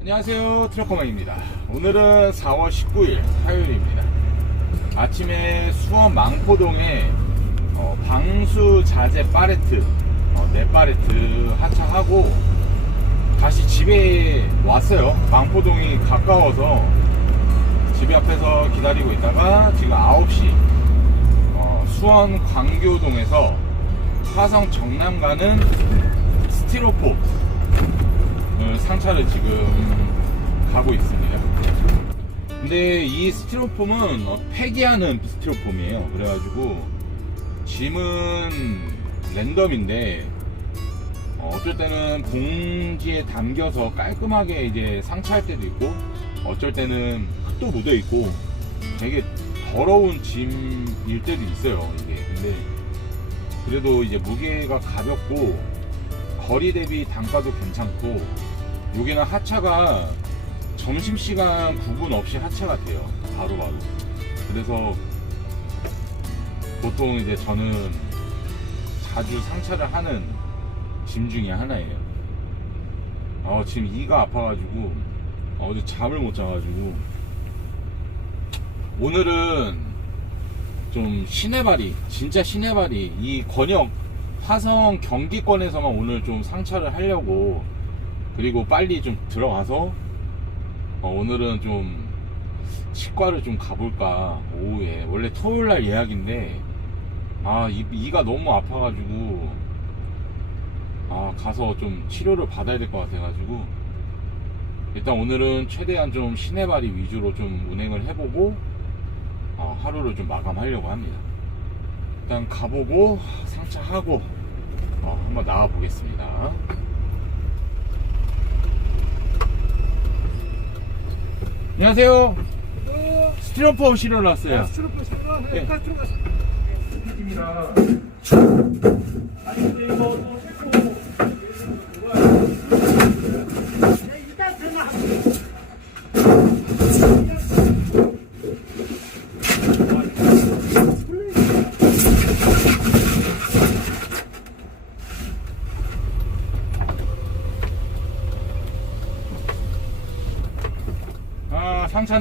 안녕하세요. 트럭커맨입니다. 오늘은 4월 19일 화요일입니다. 아침에 수원 망포동에 어, 방수 자재 파레트 어, 네 파레트 하차하고 다시 집에 왔어요. 망포동이 가까워서 집 앞에서 기다리고 있다가 지금 9시 어, 수원 광교동에서 화성 정남 가는 스티로폼 어, 상차를 지금 가고 있습니다. 근데 이 스티로폼은 어, 폐기하는 스티로폼이에요. 그래가지고 짐은 랜덤인데 어, 어쩔 때는 봉지에 담겨서 깔끔하게 이제 상차할 때도 있고 어쩔 때는 흙도 묻어 있고 되게 더러운 짐일 때도 있어요. 이게 근데 그래도 이제 무게가 가볍고 거리 대비 단가도 괜찮고 여기는 하차가 점심시간 구분 없이 하차가 돼요. 바로 바로. 그래서 보통 이제 저는 자주 상차를 하는 짐 중에 하나예요. 어, 지금 이가 아파가지고 어제 잠을 못 자가지고. 오늘은 좀 시내발이 진짜 시내발이 이 권역 화성 경기권에서만 오늘 좀 상차를 하려고 그리고 빨리 좀 들어가서 어, 오늘은 좀 치과를 좀 가볼까 오후에. 원래 토요일날 예약인데 아 이, 이가 너무 아파가지고 아 가서 좀 치료를 받아야 될 것 같아가지고 일단 오늘은 최대한 좀 시내발이 위주로 좀 운행을 해보고 어, 하루를 좀 마감하려고 합니다. 일단 가보고 상차하고 어, 한번 나와 보겠습니다. 안녕하세요. 스티로폼 실으러 왔어요. 예. 네. 일단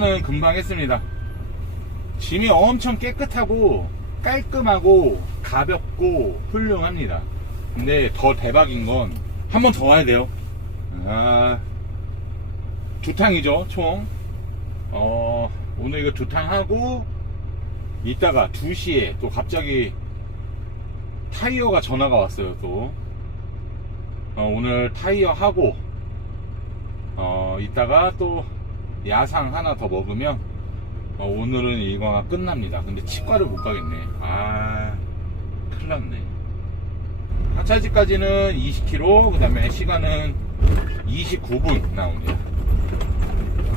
아, 상차는 금방 했습니다. 짐이 엄청 깨끗하고 깔끔하고 가볍고 훌륭합니다. 근데 더 대박인 건 한 번 더 와야 돼요. 아, 두 탕이죠, 총. 어, 오늘 이거 두탕 하고 이따가 2시에 또 갑자기 타이어가 전화가 왔어요, 또. 어, 오늘 타이어 하고 어, 이따가 또 야상 하나 더 먹으면 어, 오늘은 일과가 끝납니다. 근데 치과를 못 가겠네. 아, 큰일 났네. 하차지까지는 20km, 그 다음에 시간은 29분 나옵니다.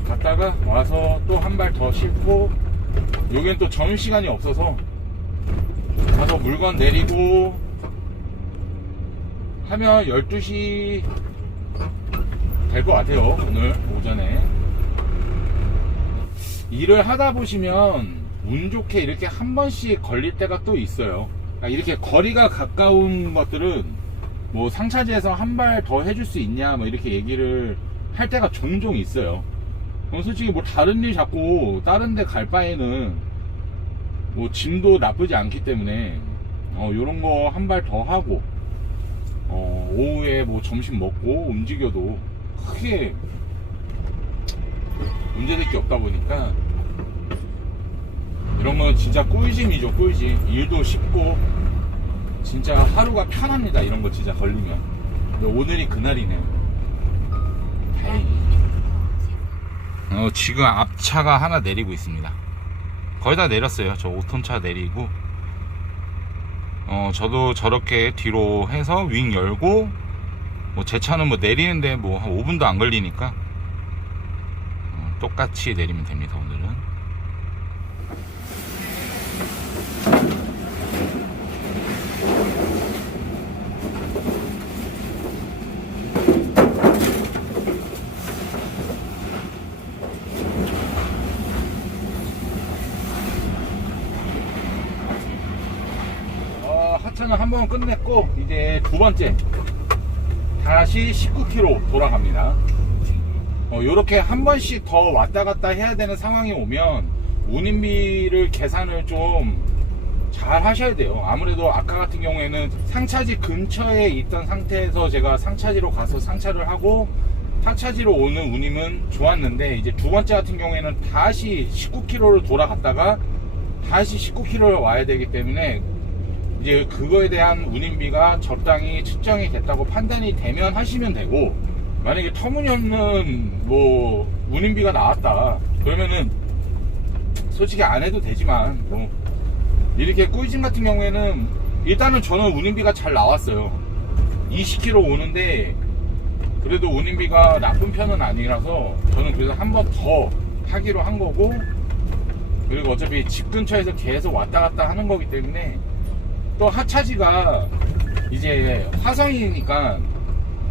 갔다가 와서 또 한 발 더 싣고, 여기는 또 점심시간이 없어서 가서 물건 내리고 하면 12시 될 것 같아요. 오늘 오전에. 일을 하다 보시면 운 좋게 이렇게 한 번씩 걸릴 때가 또 있어요. 그러니까 이렇게 거리가 가까운 것들은 뭐 상차지에서 한 발 더 해줄 수 있냐 뭐 이렇게 얘기를 할 때가 종종 있어요. 그럼 솔직히 뭐 다른 일 잡고 다른 데 갈 바에는 뭐 짐도 나쁘지 않기 때문에 어 요런 거 한 발 더 하고 어 오후에 뭐 점심 먹고 움직여도 크게 문제될 게 없다 보니까 이런 건 진짜 꿀짐이죠 꿀짐 일도 쉽고 진짜 하루가 편합니다 이런 거 진짜 걸리면. 오늘이 그날이네요 다행히 어, 지금 앞차가 하나 내리고 있습니다. 거의 다 내렸어요. 저 5톤차 내리고. 어 저도 저렇게 뒤로 해서 윙 열고 뭐 제 차는 뭐 내리는데 뭐 한 5분도 안 걸리니까. 어, 똑같이 내리면 됩니다 오늘은 어, 하차 상차는 한 번 끝냈고 이제 두 번째 다시 19km 돌아갑니다. 어, 요렇게 한 번씩 더 왔다 갔다 해야 되는 상황이 오면 운임비를 계산을 좀 잘 하셔야 돼요. 아무래도 아까 같은 경우에는 상차지 근처에 있던 상태에서 제가 상차지로 가서 상차를 하고 타차지로 오는 운임은 좋았는데 이제 두 번째 같은 경우에는 다시 19km를 돌아갔다가 다시 19km를 와야 되기 때문에 이제 그거에 대한 운임비가 적당히 측정이 됐다고 판단이 되면 하시면 되고 만약에 터무니없는 뭐 운임비가 나왔다. 그러면은 솔직히 안 해도 되지만 뭐 이렇게 꿀짐 같은 경우에는 일단은 저는 운임비가 잘 나왔어요. 20km 오는데 그래도 운임비가 나쁜 편은 아니라서 저는 그래서 한 번 더 하기로 한 거고 그리고 어차피 집 근처에서 계속 왔다 갔다 하는 거기 때문에 또 하차지가 이제 화성이니까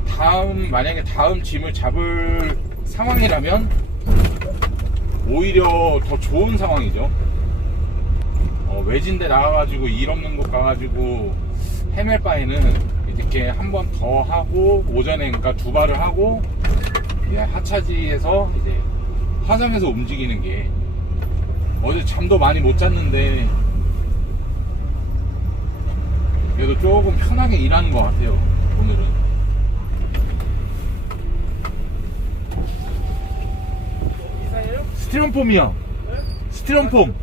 다음 만약에 다음 짐을 잡을 상황이라면 오히려 더 좋은 상황이죠. 어, 외진데 나가가지고 일 없는 곳 가가지고 헤맬 바에는 이렇게 한 번 더 하고 오전에 그러니까 두 발을 하고 하차지에서 이제 화성에서 움직이는 게 어제 잠도 많이 못 잤는데 그래도 조금 편하게 일하는 것 같아요 오늘은 이사예요? 스티로폼이요. 스티로폼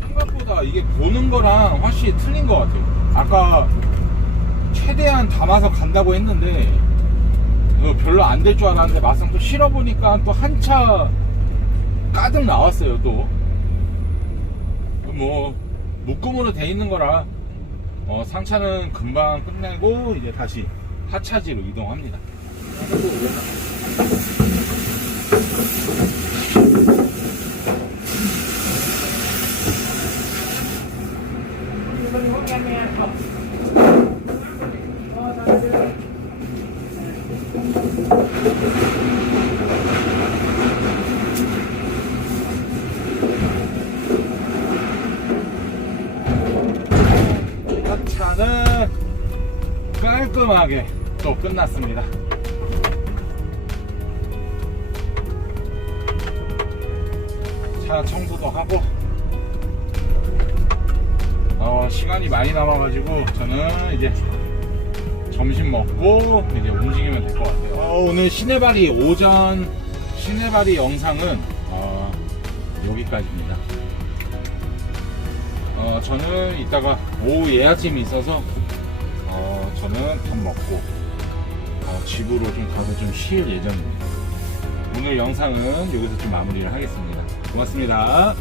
생각보다 이게 보는 거랑 확실히 틀린 것 같아요. 아까 최대한 담아서 간다고 했는데 별로 안 될 줄 알았는데 막상 또 실어보니까 또 한 차 가득 나왔어요 또. 뭐 묶음으로 돼 있는 거라 어, 상차는 금방 끝내고 이제 다시 하차지로 이동합니다. 하 차는 깔끔하게 또 끝났습니다. 차 청소도 하고 어, 시간이 많이 남아가지고 저는 이제 점심 먹고 이제 움직이면 될 것 같아요. 어, 오늘 시내발이 오전 시내발이 영상은 어, 여기까지입니다. 어, 저는 이따가 오후 예약짐이 있어서 어, 저는 밥 먹고 어, 집으로 좀 가서 좀 쉴 예정입니다. 오늘 영상은 여기서 좀 마무리를 하겠습니다. 고맙습니다.